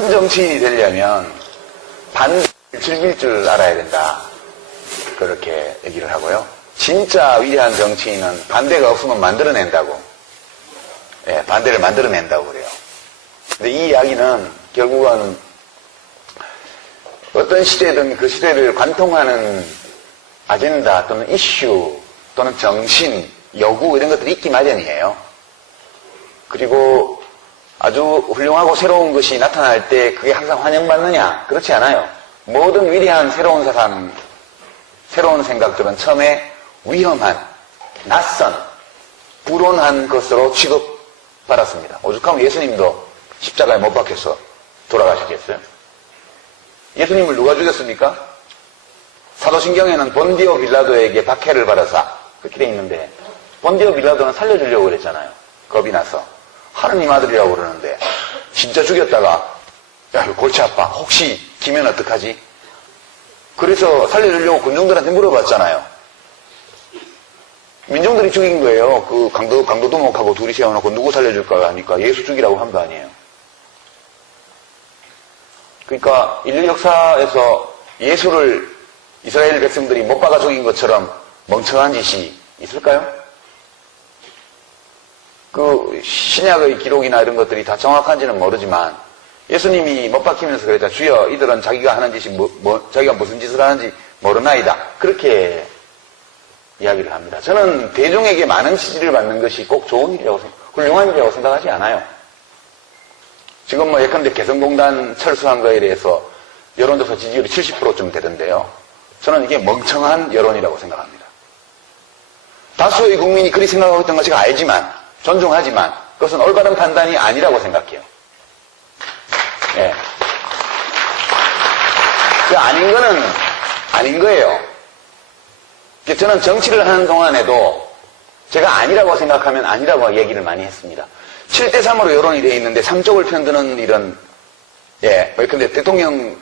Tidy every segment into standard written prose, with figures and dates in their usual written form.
큰 정치인이 되려면 반대를 즐길 줄 알아야 된다. 그렇게 얘기를 하고요. 진짜 위대한 정치인은 반대가 없으면 만들어낸다고. 예, 반대를 만들어낸다고 그래요. 근데 이 이야기는 결국은 어떤 시대든 그 시대를 관통하는 아젠다 또는 이슈 또는 정신, 여구 이런 것들이 있기 마련이에요. 그리고 아주 훌륭하고 새로운 것이 나타날 때 그게 항상 환영받느냐? 그렇지 않아요. 모든 위대한 새로운 사상, 새로운 생각들은 처음에 위험한, 낯선, 불온한 것으로 취급받았습니다. 오죽하면 예수님도 십자가에 못 박혀서 돌아가시겠어요? 예수님을 누가 죽였습니까? 사도신경에는 본디오 빌라도에게 박해를 받아서 그렇게 돼 있는데 본디오 빌라도는 살려주려고 그랬잖아요. 겁이 나서. 하느님 아들이라고 그러는데 진짜 죽였다가 야 이거 골치 아파. 혹시 기면 어떡하지? 그래서 살려주려고 군중들한테 물어봤잖아요. 민중들이 죽인 거예요. 그 강도두목하고 둘이 세워놓고 누구 살려줄까 하니까 예수 죽이라고 한 거 아니에요. 그러니까 인류 역사에서 예수를 이스라엘 백성들이 못 박아 죽인 것처럼 멍청한 짓이 있을까요? 그 신약의 기록이나 이런 것들이 다 정확한지는 모르지만 예수님이 못 박히면서 그랬다. 주여 이들은 자기가 하는 짓이 자기가 무슨 짓을 하는지 모르나이다. 그렇게 이야기를 합니다. 저는 대중에게 많은 지지를 받는 것이 꼭 좋은 일이라고 훌륭한 일이라고 생각하지 않아요. 지금 예컨대 개성공단 철수한 거에 대해서 여론조사 지지율이 70%쯤 되던데요. 저는 이게 멍청한 여론이라고 생각합니다. 다수의 국민이 그리 생각하고 있던 것을 알지만 존중하지만 그것은 올바른 판단이 아니라고 생각해요. 예. 그 아닌 거는 아닌 거예요. 저는 정치를 하는 동안에도 제가 아니라고 생각하면 아니라고 얘기를 많이 했습니다. 7대3으로 여론이 되어 있는데 3쪽을 편드는 이런, 예, 근데 대통령을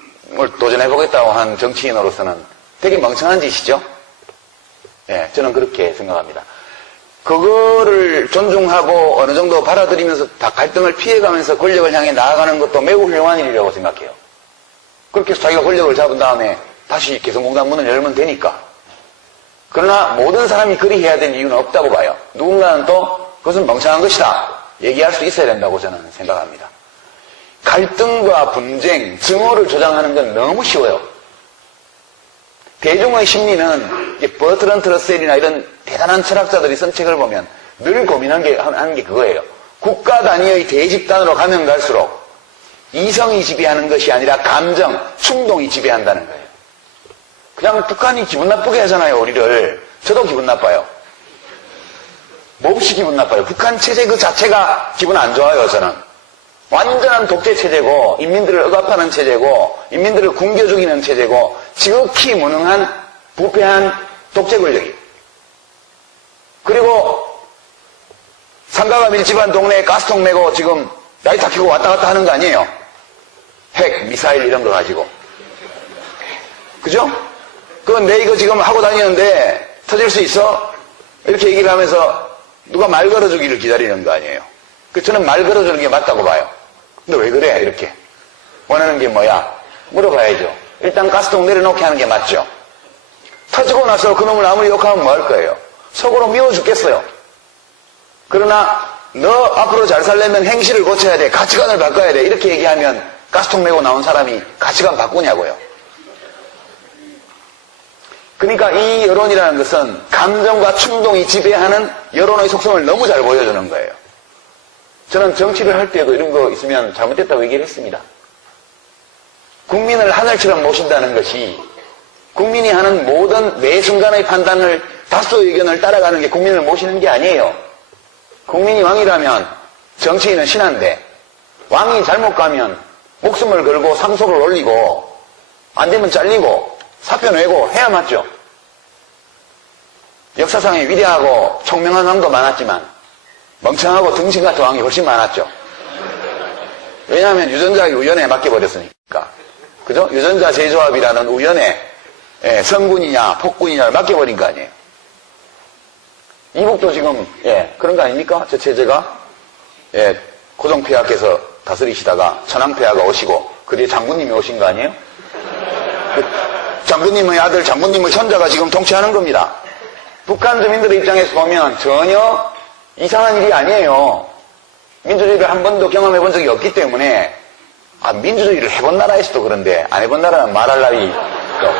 도전해보겠다고 한 정치인으로서는 되게 멍청한 짓이죠? 예, 저는 그렇게 생각합니다. 그거를 존중하고 어느 정도 받아들이면서 다 갈등을 피해가면서 권력을 향해 나아가는 것도 매우 훌륭한 일이라고 생각해요. 그렇게 해서 자기가 권력을 잡은 다음에 다시 개성공단 문을 열면 되니까. 그러나 모든 사람이 그리 해야 될 이유는 없다고 봐요. 누군가는 또 그것은 멍청한 것이다. 얘기할 수 있어야 된다고 저는 생각합니다. 갈등과 분쟁, 증오를 조장하는 건 너무 쉬워요. 대중의 심리는 버트런트 러셀이나 이런 대단한 철학자들이 쓴 책을 보면 늘 하는 게 그거예요. 국가 단위의 대집단으로 가면 갈수록 이성이 지배하는 것이 아니라 감정, 충동이 지배한다는 거예요. 그냥 북한이 기분 나쁘게 하잖아요, 우리를. 저도 기분 나빠요. 몹시 기분 나빠요. 북한 체제 그 자체가 기분 안 좋아요, 저는. 완전한 독재 체제고, 인민들을 억압하는 체제고, 인민들을 굶겨 죽이는 체제고, 지극히 무능한, 부패한 독재 권력이에요. 그리고, 상가가 밀집한 동네에 가스통 메고 지금 라이터 켜고 왔다 갔다 하는 거 아니에요? 핵, 미사일 이런 거 가지고. 그죠? 그건 내 이거 지금 하고 다니는데 터질 수 있어? 이렇게 얘기를 하면서 누가 말 걸어주기를 기다리는 거 아니에요. 저는 말 걸어주는 게 맞다고 봐요. 근데 왜 그래? 이렇게. 원하는 게 뭐야? 물어봐야죠. 일단 가스통 내려놓게 하는 게 맞죠? 터지고 나서 그놈을 아무리 욕하면 뭐 할 거예요? 속으로 미워 죽겠어요. 그러나 너 앞으로 잘 살려면 행실을 고쳐야 돼. 가치관을 바꿔야 돼. 이렇게 얘기하면 가스통 메고 나온 사람이 가치관 바꾸냐고요. 그러니까 이 여론이라는 것은 감정과 충동이 지배하는 여론의 속성을 너무 잘 보여주는 거예요. 저는 정치를 할 때도 이런 거 있으면 잘못됐다고 얘기를 했습니다. 국민을 하늘처럼 모신다는 것이 국민이 하는 모든 매 순간의 판단을 다수의 의견을 따라가는 게 국민을 모시는 게 아니에요. 국민이 왕이라면 정치인은 신한데 왕이 잘못 가면 목숨을 걸고 상소를 올리고 안 되면 잘리고 사표 내고 해야 맞죠. 역사상에 위대하고 총명한 왕도 많았지만 멍청하고 등신 같은 왕이 훨씬 많았죠. 왜냐하면 유전자의 우연에 맡겨버렸으니까. 그죠? 유전자 재조합이라는 우연에 성군이냐 폭군이냐를 맡겨버린 거 아니에요. 이북도 지금 그런 거 아닙니까? 저 체제가 고종폐하께서 다스리시다가 천황폐하가 오시고 그 뒤에 장군님이 오신 거 아니에요? 그 장군님의 아들, 장군님의 손자가 지금 통치하는 겁니다. 북한 주민들의 입장에서 보면 전혀 이상한 일이 아니에요. 민주주의를 한 번도 경험해 본 적이 없기 때문에 민주주의를 해본 나라에서도 그런데 안 해본 나라는 말할 날이 또.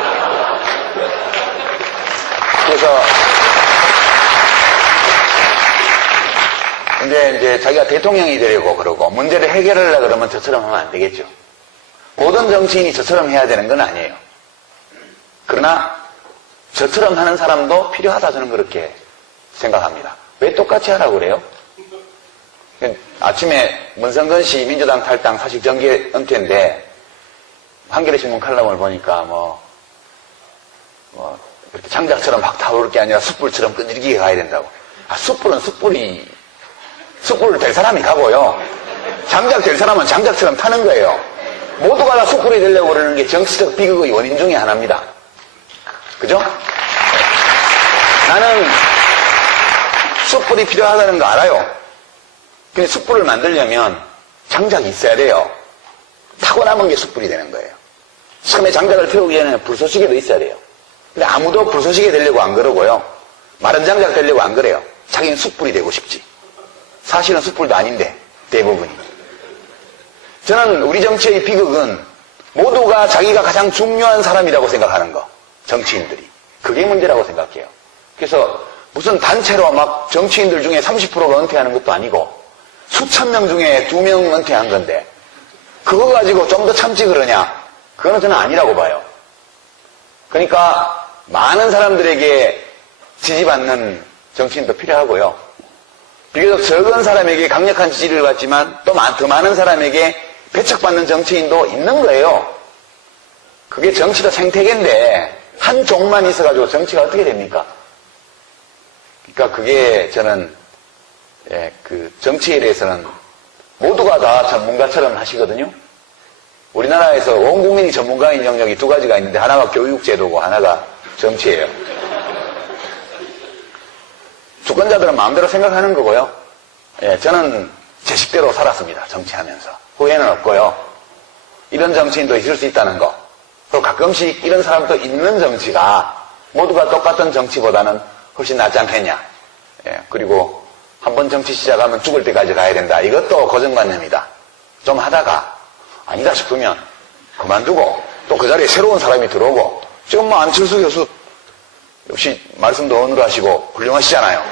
그래서 이제 자기가 대통령이 되려고 그러고 문제를 해결하려고 그러면 저처럼 하면 안 되겠죠. 모든 정치인이 저처럼 해야 되는 건 아니에요. 그러나 저처럼 하는 사람도 필요하다 저는 그렇게 생각합니다. 왜 똑같이 하라고 그래요? 아침에 문성근 씨 민주당 탈당 사실 정계 은퇴인데 한겨레신문 칼럼을 보니까 이렇게 장작처럼 막 타오를 게 아니라 숯불처럼 끈질기게 가야 된다고. 숯불은 숯불을 될 사람이 가고요. 장작 될 사람은 장작처럼 타는 거예요. 모두가 다 숯불이 되려고 그러는 게 정치적 비극의 원인 중에 하나입니다. 그죠? 나는 숯불이 필요하다는 거 알아요. 근데 숯불을 만들려면 장작이 있어야 돼요. 타고 남은 게 숯불이 되는 거예요. 처음에 장작을 피우기 전에 불쏘시개도 있어야 돼요. 근데 아무도 불쏘시개 되려고 안 그러고요. 마른 장작 되려고 안 그래요. 자기는 숯불이 되고 싶지. 사실은 숯불도 아닌데 대부분이. 저는 우리 정치의 비극은 모두가 자기가 가장 중요한 사람이라고 생각하는 거. 정치인들이. 그게 문제라고 생각해요. 그래서 무슨 단체로 막 정치인들 중에 30%가 은퇴하는 것도 아니고 수천 명 중에 2명 은퇴한 건데 그거 가지고 좀 더 참지 그러냐? 그거는 저는 아니라고 봐요. 그러니까 많은 사람들에게 지지받는 정치인도 필요하고요. 비교적 적은 사람에게 강력한 지지를 받지만 또 더 많은 사람에게 배척받는 정치인도 있는 거예요. 그게 정치도 생태계인데 한 종만 있어가지고 정치가 어떻게 됩니까? 그러니까 그게 저는 그 정치에 대해서는 모두가 다 전문가처럼 하시거든요. 우리나라에서 온 국민이 전문가인 영역이 두 가지가 있는데 하나가 교육제도고 하나가 정치예요. 주권자들은 마음대로 생각하는 거고요. 저는 제 식대로 살았습니다. 정치하면서. 후회는 없고요. 이런 정치인도 있을 수 있다는 거. 또 가끔씩 이런 사람도 있는 정치가 모두가 똑같은 정치보다는 훨씬 낫지 않겠냐. 그리고 한번 정치 시작하면 죽을 때까지 가야 된다. 이것도 고정관념이다. 좀 하다가 아니다 싶으면 그만두고 또 그 자리에 새로운 사람이 들어오고 지금 안철수 교수 역시 말씀도 어눌하시고 훌륭하시잖아요.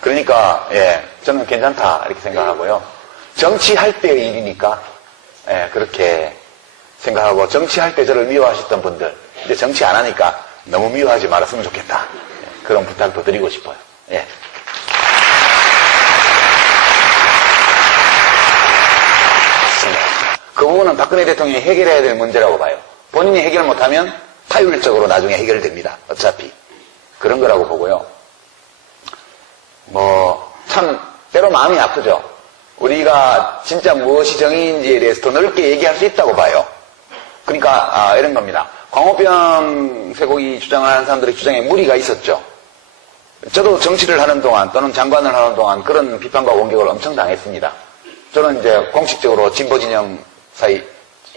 그러니까 저는 괜찮다 이렇게 생각하고요. 정치할 때의 일이니까 그렇게 생각하고 정치할 때 저를 미워하셨던 분들 이제 정치 안 하니까 너무 미워하지 말았으면 좋겠다. 그런 부탁도 드리고 싶어요. 그 부분은 박근혜 대통령이 해결해야 될 문제라고 봐요. 본인이 해결 못하면 타율적으로 나중에 해결됩니다. 어차피. 그런 거라고 보고요. 참 때로 마음이 아프죠. 우리가 진짜 무엇이 정의인지에 대해서 더 넓게 얘기할 수 있다고 봐요. 그러니까 이런 겁니다. 광우병 쇠고기 주장을 하는 사람들의 주장에 무리가 있었죠. 저도 정치를 하는 동안 또는 장관을 하는 동안 그런 비판과 공격을 엄청 당했습니다. 저는 이제 공식적으로 진보 진영 사이,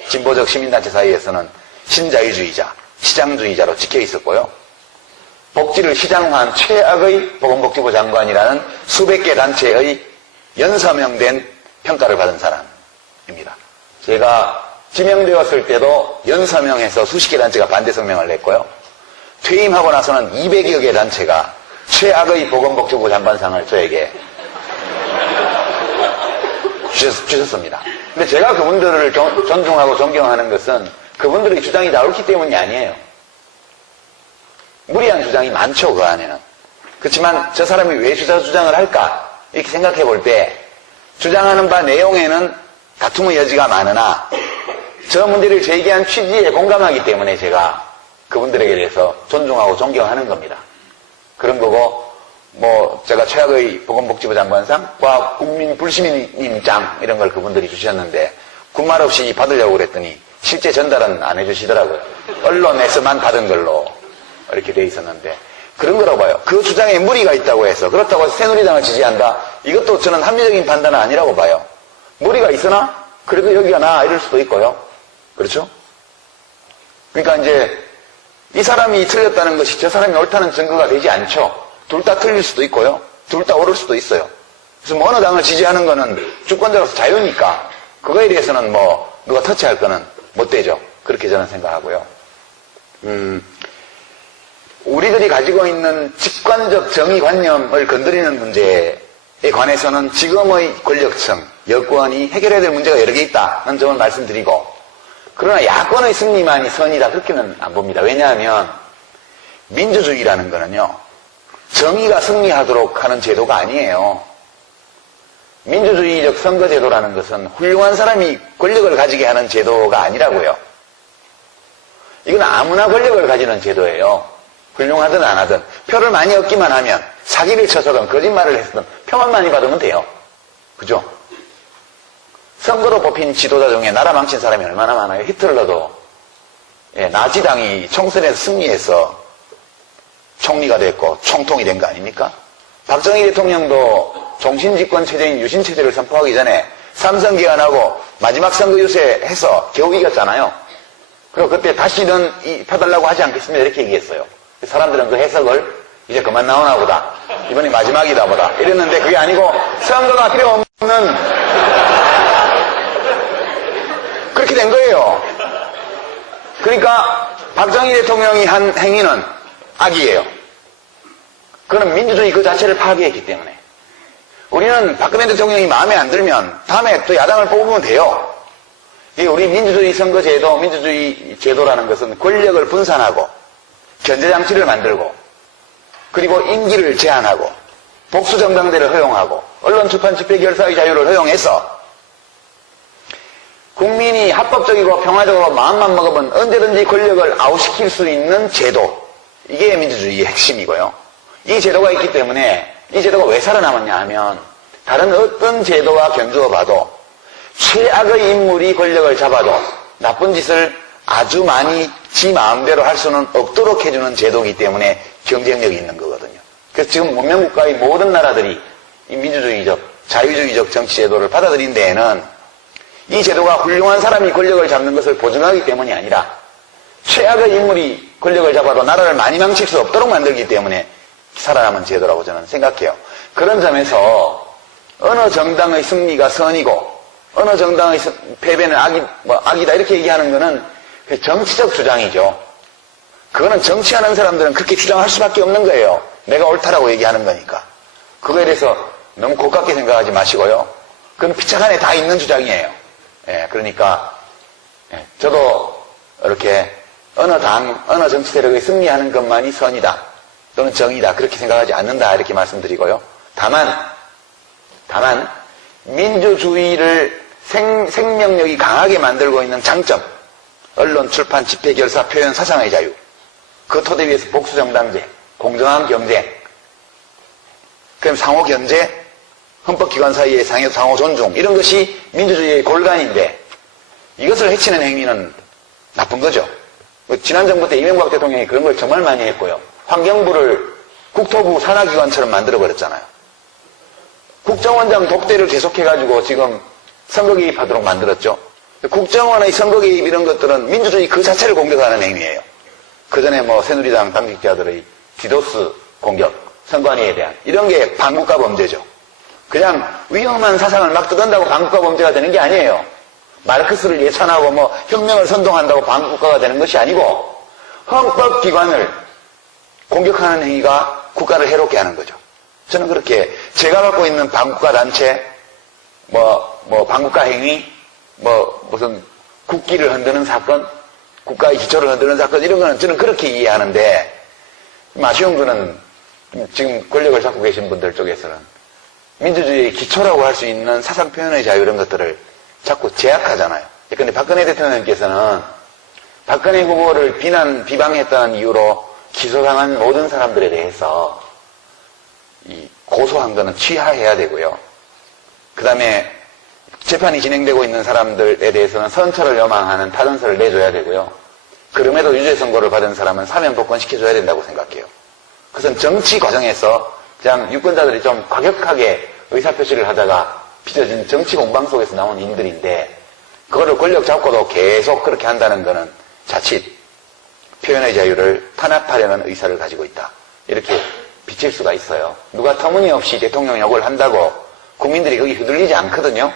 진보적 시민단체 사이에서는 신자유주의자, 시장주의자로 찍혀 있었고요. 복지를 시장화한 최악의 보건복지부 장관이라는 수백 개 단체의 연서명된 평가를 받은 사람입니다. 제가 지명되었을 때도 연서명해서 수십 개 단체가 반대 성명을 냈고요. 퇴임하고 나서는 200여 개 단체가 최악의 보건복지부 장관상을 저에게 주셨습니다. 근데 제가 그분들을 존중하고 존경하는 것은 그분들의 주장이 나올기 때문이 아니에요. 무리한 주장이 많죠, 그 안에는. 그렇지만 저 사람이 왜 주장을 할까? 이렇게 생각해 볼 때 주장하는 바 내용에는 다툼의 여지가 많으나 저 문제를 제기한 취지에 공감하기 때문에 제가 그분들에게 대해서 존중하고 존경하는 겁니다. 그런 거고 제가 최악의 보건복지부 장관상과 국민 불시민임장 이런 걸 그분들이 주셨는데 군말 없이 받으려고 그랬더니 실제 전달은 안 해주시더라고요. 언론에서만 받은 걸로 이렇게 돼 있었는데 그런 거라고 봐요. 그 주장에 무리가 있다고 해서 그렇다고 해서 새누리당을 지지한다? 이것도 저는 합리적인 판단은 아니라고 봐요. 무리가 있으나 그래도 여기가 나 이럴 수도 있고요. 그렇죠? 그러니까 이제 이 사람이 틀렸다는 것이 저 사람이 옳다는 증거가 되지 않죠. 둘 다 틀릴 수도 있고요. 둘 다 옳을 수도 있어요. 그래서 뭐 어느 당을 지지하는 거는 주권자로서 자유니까 그거에 대해서는 뭐 누가 터치할 거는 못 되죠. 그렇게 저는 생각하고요. 우리들이 가지고 있는 직관적 정의관념을 건드리는 문제에 관해서는 지금의 권력층, 여권이 해결해야 될 문제가 여러 개 있다는 점을 말씀드리고, 그러나 야권의 승리만이 선이다 그렇게는 안 봅니다. 왜냐하면 민주주의라는 거는요, 정의가 승리하도록 하는 제도가 아니에요. 민주주의적 선거제도라는 것은 훌륭한 사람이 권력을 가지게 하는 제도가 아니라고요. 이건 아무나 권력을 가지는 제도예요. 훌륭하든 안 하든 표를 많이 얻기만 하면 사기를 쳐서든 거짓말을 했든 표만 많이 받으면 돼요. 그죠? 선거로 뽑힌 지도자 중에 나라 망친 사람이 얼마나 많아요. 히틀러도 나치당이 총선에서 승리해서 총리가 됐고 총통이 된 거 아닙니까? 박정희 대통령도 종신집권 체제인 유신체제를 선포하기 전에 삼선 개헌하고 마지막 선거 유세해서 겨우 이겼잖아요. 그리고 그때 다시는 펴달라고 하지 않겠습니다 이렇게 얘기했어요. 사람들은 그 해석을 이제 그만 나오나 보다, 이번이 마지막이다 보다 이랬는데 그게 아니고 선거가 필요 없는 그렇게 된 거예요. 그러니까 박정희 대통령이 한 행위는 악이에요. 그는 민주주의 그 자체를 파괴했기 때문에. 우리는 박근혜 대통령이 마음에 안 들면 다음에 또 야당을 뽑으면 돼요. 우리 민주주의 선거제도, 민주주의 제도라는 것은 권력을 분산하고 견제장치를 만들고 그리고 임기를 제한하고 복수정당제를 허용하고 언론, 출판, 집회, 결사의 자유를 허용해서 국민이 합법적이고 평화적으로 마음만 먹으면 언제든지 권력을 아웃시킬 수 있는 제도, 이게 민주주의의 핵심이고요. 이 제도가 있기 때문에 이 제도가 왜 살아남았냐 하면 다른 어떤 제도와 견주어 봐도 최악의 인물이 권력을 잡아도 나쁜 짓을 아주 많이 지 마음대로 할 수는 없도록 해주는 제도이기 때문에 경쟁력이 있는 거거든요. 그래서 지금 문명국가의 모든 나라들이 이 민주주의적, 자유주의적 정치제도를 받아들인 데에는 이 제도가 훌륭한 사람이 권력을 잡는 것을 보증하기 때문이 아니라 최악의 인물이 권력을 잡아도 나라를 많이 망칠 수 없도록 만들기 때문에 살아남은 제도라고 저는 생각해요. 그런 점에서 어느 정당의 승리가 선이고 어느 정당의 패배는 악이다 이렇게 얘기하는 거는 정치적 주장이죠. 그거는 정치하는 사람들은 그렇게 주장할 수밖에 없는 거예요. 내가 옳다라고 얘기하는 거니까. 그거에 대해서 너무 고깝게 생각하지 마시고요. 그건 피착 안에 다 있는 주장이에요. 그러니까 저도 이렇게 어느 당, 어느 정치 세력이 승리하는 것만이 선이다 또는 정의다 그렇게 생각하지 않는다 이렇게 말씀드리고요. 다만 민주주의를 생명력이 강하게 만들고 있는 장점, 언론, 출판, 집회, 결사, 표현, 사상의 자유, 그 토대 위에서 복수정당제, 공정한 경쟁, 그럼 상호 견제, 헌법기관 사이의 상호 존중, 이런 것이 민주주의의 골간인데 이것을 해치는 행위는 나쁜 거죠. 지난 정부 때 이명박 대통령이 그런 걸 정말 많이 했고요. 환경부를 국토부 산하기관처럼 만들어버렸잖아요. 국정원장 독대를 계속해가지고 지금 선거 개입하도록 만들었죠. 국정원의 선거 개입 이런 것들은 민주주의 그 자체를 공격하는 행위예요. 그 전에 새누리당 당직자들의 디도스 공격, 선관위에 대한 이런 게 반국가 범죄죠. 그냥 위험한 사상을 막 뜯어낸다고 반국가 범죄가 되는 게 아니에요. 마르크스를 예찬하고 혁명을 선동한다고 반국가가 되는 것이 아니고 헌법기관을 공격하는 행위가 국가를 해롭게 하는 거죠. 저는 그렇게 제가 갖고 있는 반국가 단체, 반국가 행위, 무슨 국기를 흔드는 사건, 국가의 기초를 흔드는 사건, 이런 거는 저는 그렇게 이해하는데, 아쉬운 거는 지금 권력을 잡고 계신 분들 쪽에서는 민주주의의 기초라고 할 수 있는 사상 표현의 자유 이런 것들을 자꾸 제약하잖아요. 그런데 박근혜 대통령께서는 박근혜 후보를 비방했다는 이유로 기소당한 모든 사람들에 대해서 고소한 거는 취하해야 되고요. 그 다음에 재판이 진행되고 있는 사람들에 대해서는 선처를 요망하는 타전서를 내줘야 되고요. 그럼에도 유죄 선고를 받은 사람은 사면 복권시켜줘야 된다고 생각해요. 그것은 정치 과정에서 그냥 유권자들이 좀 과격하게 의사표시를 하다가 빚어진 정치 공방 속에서 나온 인들인데 그거를 권력 잡고도 계속 그렇게 한다는 것은 자칫 표현의 자유를 탄압하려는 의사를 가지고 있다. 이렇게 비칠 수가 있어요. 누가 터무니없이 대통령 욕을 한다고 국민들이 거기 휘둘리지 않거든요.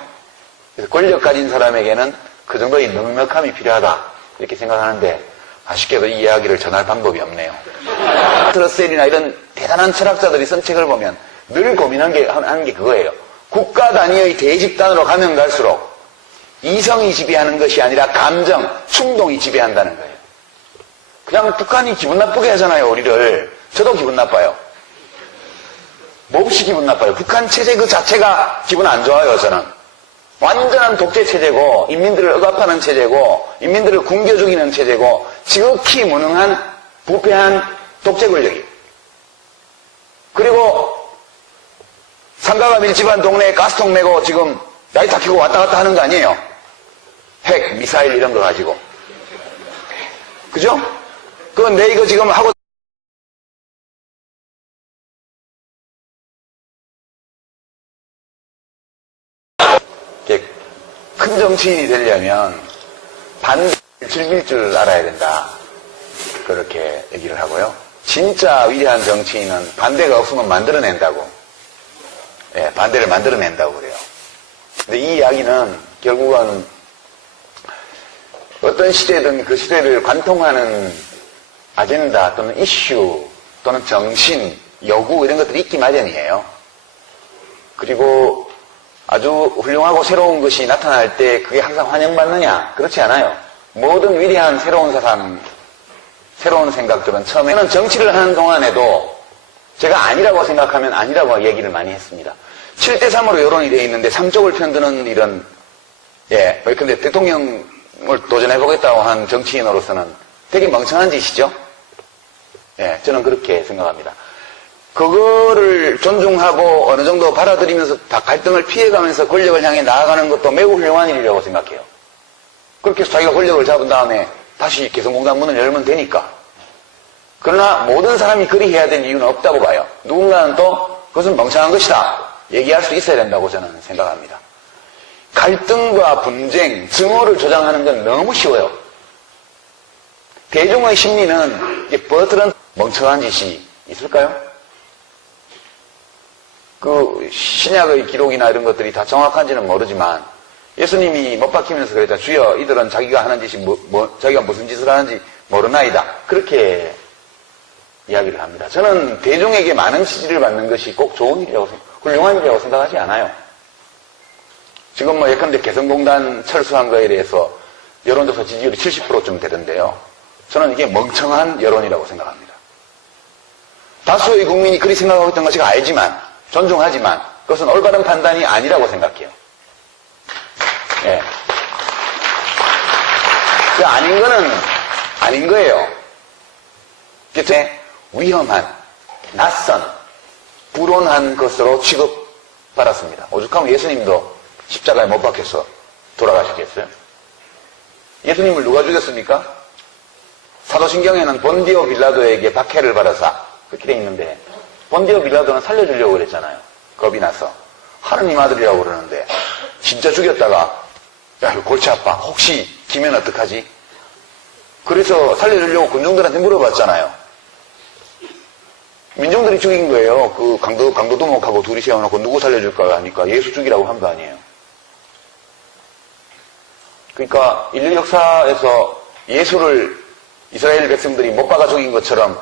그래서 권력 가진 사람에게는 그 정도의 넉넉함이 필요하다. 이렇게 생각하는데 아쉽게도 이 이야기를 전할 방법이 없네요. 트러셀이나 이런 대단한 철학자들이 쓴 책을 보면 늘 고민하는 게 그거예요. 국가 단위의 대집단으로 가면 갈수록 이성이 지배하는 것이 아니라 감정, 충동이 지배한다는 거예요. 그냥 북한이 기분 나쁘게 하잖아요, 우리를. 저도 기분 나빠요. 몹시 기분 나빠요. 북한 체제 그 자체가 기분 안 좋아요, 저는. 완전한 독재 체제고, 인민들을 억압하는 체제고, 인민들을 굶겨 죽이는 체제고, 지극히 무능한, 부패한 독재 권력이. 그리고, 상가가 밀집한 동네에 가스통 메고 지금 라이터 켜고 왔다 갔다 하는 거 아니에요? 핵, 미사일 이런 거 가지고. 그죠? 그건 내 이거 지금 하고 큰 정치인이 되려면 반대를 즐길 줄 알아야 된다. 그렇게 얘기를 하고요. 진짜 위대한 정치인은 반대가 없으면 만들어낸다고. 예, 반대를 만들어낸다고 그래요. 근데 이 이야기는 결국은 어떤 시대든 그 시대를 관통하는 아젠다 또는 이슈 또는 정신, 요구 이런 것들이 있기 마련이에요. 그리고 아주 훌륭하고 새로운 것이 나타날 때 그게 항상 환영받느냐? 그렇지 않아요. 모든 위대한 새로운 사상, 새로운 생각들은 처음에는 정치를 하는 동안에도 제가 아니라고 생각하면 아니라고 얘기를 많이 했습니다. 7대3으로 여론이 되어 있는데 3쪽을 편드는 이런, 예, 근데 대통령을 도전해보겠다고 한 정치인으로서는 되게 멍청한 짓이죠? 예, 저는 그렇게 생각합니다. 그거를 존중하고 어느 정도 받아들이면서 다 갈등을 피해가면서 권력을 향해 나아가는 것도 매우 훌륭한 일이라고 생각해요. 그렇게 해서 자기가 권력을 잡은 다음에 다시 개성공단 문을 열면 되니까. 그러나 모든 사람이 그리 해야 되는 이유는 없다고 봐요. 누군가는 또 그것은 멍청한 것이다. 얘기할 수 있어야 된다고 저는 생각합니다. 갈등과 분쟁, 증오를 조장하는 건 너무 쉬워요. 대중의 심리는 버트런 멍청한 짓이 있을까요? 그 신약의 기록이나 이런 것들이 다 정확한지는 모르지만 예수님이 못 박히면서 그랬잖아요. 주여 이들은 자기가 하는 짓이 자기가 무슨 짓을 하는지 모르나이다. 그렇게 이야기를 합니다. 저는 대중에게 많은 지지를 받는 것이 꼭 좋은 일이라고 훌륭한 일이라고 생각하지 않아요. 지금 예컨대 개성공단 철수한 거에 대해서 여론조사 지지율이 70%쯤 되던데요. 저는 이게 멍청한 여론이라고 생각합니다. 다수의 국민이 그리 생각하고 있던 거 제가 알지만 존중하지만 그것은 올바른 판단이 아니라고 생각해요. 예. 그 아닌 거는 아닌 거예요. 그때 위험한, 낯선, 불온한 것으로 취급받았습니다. 오죽하면 예수님도 십자가에 못 박혀서 돌아가셨겠어요? 예수님을 누가 죽였습니까? 사도신경에는 본디오 빌라도에게 박해를 받아서 그렇게 돼 있는데 본디오 빌라도는 살려주려고 그랬잖아요. 겁이 나서. 하느님 아들이라고 그러는데 진짜 죽였다가 야 이거 골치 아파. 혹시 기면 어떡하지? 그래서 살려주려고 군중들한테 물어봤잖아요. 민중들이 죽인 거예요. 그 강도두목하고 둘이 세워놓고 누구 살려줄까 하니까 예수 죽이라고 한 거 아니에요. 그러니까 인류 역사에서 예수를 이스라엘 백성들이 못 박아 죽인 것처럼